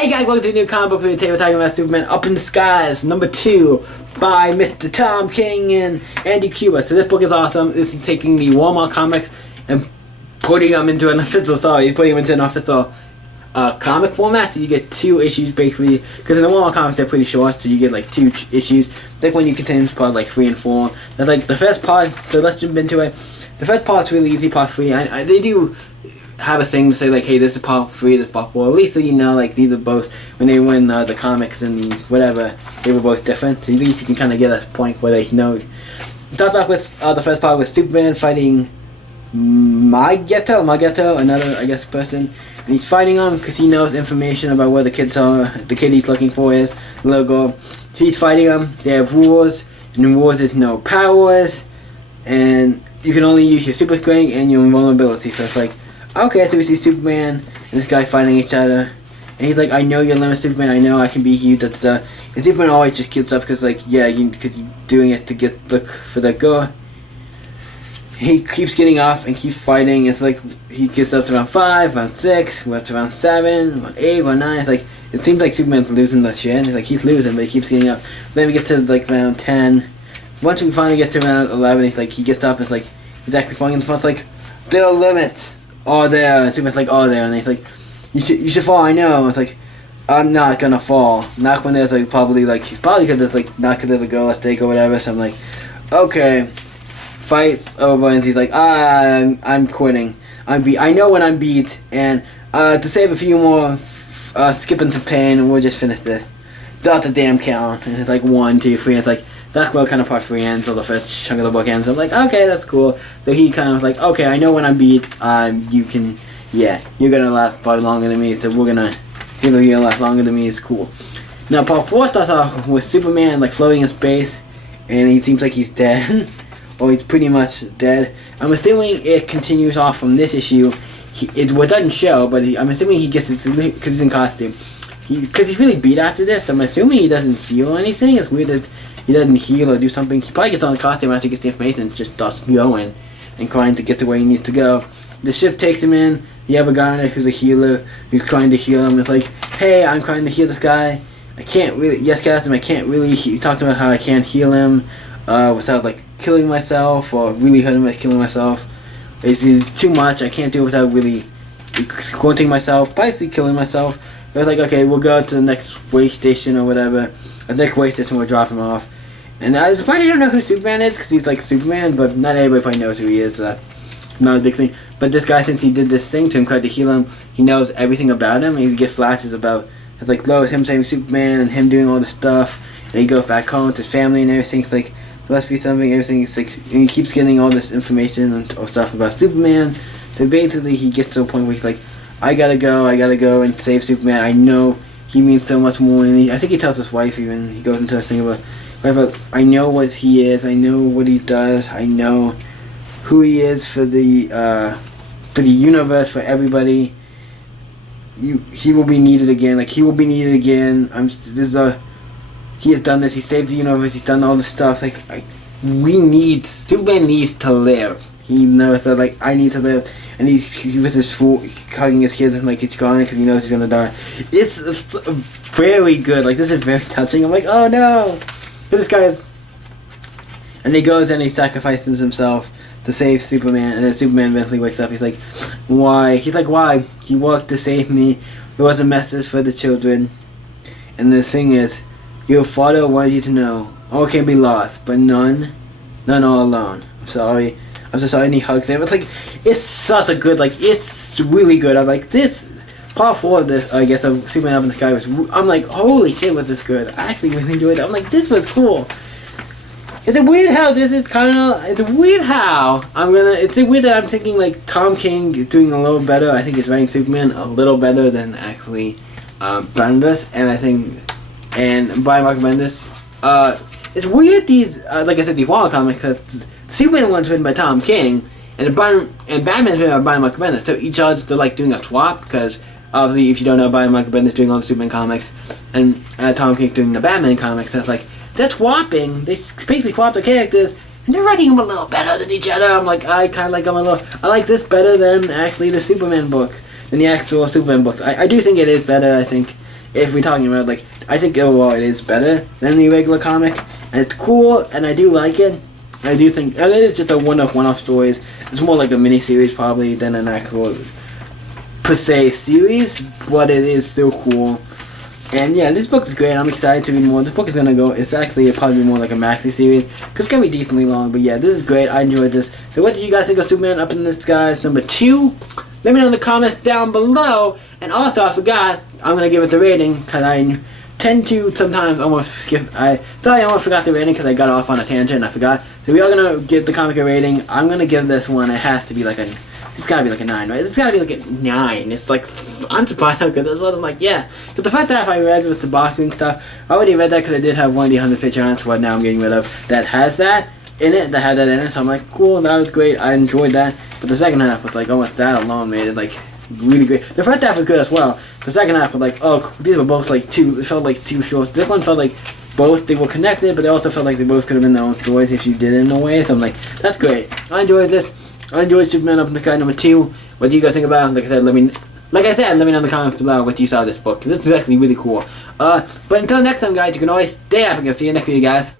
Hey guys, welcome to the new comic book video. Today we're talking about Superman Up in the Skies, #2, by Mr. Tom King and Andy Kubert. So this book is awesome. This is taking the Walmart comics and putting them into an official, comic format. So you get 2 issues basically, because in the Walmart comics they're pretty short, so you get like 2 issues. Like when you contain part like 3 and 4. That's like the first part, so let's jump into it. The first part's really easy, part 3. They do have a thing to say like, hey, this is part 3, this is part 4. At least so you know, like these are both, when they win the comics and the whatever, they were both different. So at least you can kind of get a point where they know. Starts off with the first part with Superman fighting Magneto, another I guess person, and he's fighting him because he knows information about where the kids are. The kid he's looking for is the little girl. He's fighting him. They have rules, and in rules there's no powers, and you can only use your super strength and your invulnerability. So it's like, okay, so we see Superman and this guy fighting each other, and he's like, I know your limit, Superman, I know I can be you, and Superman always just keeps up because, like, yeah, because you're doing it to look for the girl. He keeps getting up and keeps fighting. It's like he gets up to round 5, round 6, we're up to round 7, round 8, round 9. It's like, it seems like Superman's losing the shit. It's like he's losing, but he keeps getting up. Then we get to like round 10. Once we finally get to round 11, it's like he gets up and it's like he's actually falling in the front. It's like, there are limits. Oh, there. And Superman's like, oh, there. And he's like, you should fall, I know. And it's like, I'm not gonna fall. Not when there's like probably because there's like, not because there's a girl at stake or whatever. So I'm like, okay. Fights over and he's like, I'm quitting. I know when I'm beat, and to save a few more skipping to pain, we'll just finish this. Dot the damn count. And it's like 1, 2, 3. And it's like, that's where kind of part 3 ends, or the first chunk of the book ends. I'm like, okay, that's cool. So he kind of like, okay, I know when I'm beat, you can, yeah, you're gonna last probably longer than me, so you're gonna last longer than me, it's cool. Now part 4 starts off with Superman like floating in space, and he seems like he's dead, or he's pretty much dead. I'm assuming it continues off from this issue. It doesn't show, but I'm assuming he gets it because he's in costume. Because he's really beat after this, I'm assuming he doesn't heal or anything. It's weird that he doesn't heal or do something. He probably gets on the costume after he gets the information and just starts going and trying to get to where he needs to go. The ship takes him in. You have a guy there who's a healer who's trying to heal him. It's like, hey, I'm trying to heal this guy. I can't really, yes, Captain, I can't really. He talked about how I can't heal him without like killing myself or really hurting by killing myself. It's too much. I can't do it without really squinting myself, basically killing myself. I was like, okay, we'll go to the next way station or whatever. The next way station will drop him off. And I probably don't know who Superman is because he's like Superman, but not everybody probably knows who he is. Not a big thing. But this guy, since he did this thing to him, tried to heal him, he knows everything about him. And he gets flashes about, it's like Lois, him saving Superman and him doing all this stuff. And he goes back home to his family and everything. It's like, there must be something, everything. It's like, and he keeps getting all this information and stuff about Superman. So basically he gets to a point where he's like, I gotta go and save Superman. I know he means so much more. And I think he tells his wife even, he goes into this thing about, I know what he is, I know what he does, I know who he is for the universe, for everybody. He will be needed again. Like, he will be needed again. He has done this. He saved the universe. He's done all this stuff. Like, Superman needs to live. He knows that, like, I need to live. And he with his fool, hugging his kids and like he's crying because he knows he's gonna die. It's very good. Like, this is very touching. I'm like, oh no, this guy is. And he goes and he sacrifices himself to save Superman, and then Superman eventually wakes up. He's like, why? He's like, why? He worked to save me. It was a message for the children. And the thing is, your father wanted you to know, all can be lost, but none all alone. I'm sorry. I'm so sorry. And he hugs him. It's like, it's such a good, like, it's really good. I'm like, this part 4 of this, I guess, of Superman Up in the Sky was, I'm like, holy shit, was this good. I actually really enjoyed it. I'm like, this was cool. It's a weird how this is kind of, it's weird that I'm thinking like Tom King is doing a little better. I think he's writing Superman a little better than actually Bendis, and Brian Michael Bendis. It's weird these, like I said, these Walmart comics, because Superman one's written by Tom King, and Batman's written by Brian Michael Bendis. So each other, they're like doing a swap, because obviously if you don't know, Brian Michael Bendis doing all the Superman comics, and Tom King's doing the Batman comics. That's like, they're swapping. They basically swap the characters, and they're writing them a little better than each other. I'm like, I kind of like them a little. I like this better than actually the Superman book, than the actual Superman books. I do think it is better. I think if we're talking about, like, I think overall it is better than the regular comic, and it's cool, and I do like it. I do think, and it is just a one-off stories. It's more like a mini-series probably than an actual, per se, series, but it is still cool. And yeah, this book is great. I'm excited to read more. This book is gonna go. It's actually probably more like a maxi series because it's gonna be decently long. But yeah, this is great. I enjoyed this. So what do you guys think of Superman Up in the Skies #2? Let me know in the comments down below. And also, I forgot. I'm gonna give it the rating because I tend to sometimes almost skip. I thought I almost forgot the rating because I got off on a tangent and I forgot. So we are gonna give the comic a rating. I'm gonna give this one. It has to be like a. It's gotta be like a 9, right? It's gotta be like a 9. It's like, I'm surprised how good this was. I'm like, yeah. But the fact that if I read with the boxing stuff, I already read that because I did have one of the 100 picture hunts, what now I'm getting rid of, that has that in it, that had that in it. So I'm like, cool, that was great. I enjoyed that. But the second half was like, almost that alone made it like really great. The first half was good as well. The second half was like, oh, these were both like it felt like too short. This one felt like both, they were connected, but they also felt like they both could have been their own stories if you did it in a way. So I'm like, that's great. I enjoyed this. I enjoyed Superman Up in the Sky #2. What do you guys think about it? Like I said, let me know in the comments below what you saw of this book. This is actually really cool. But until next time, guys, you can always stay up and see you next video, guys.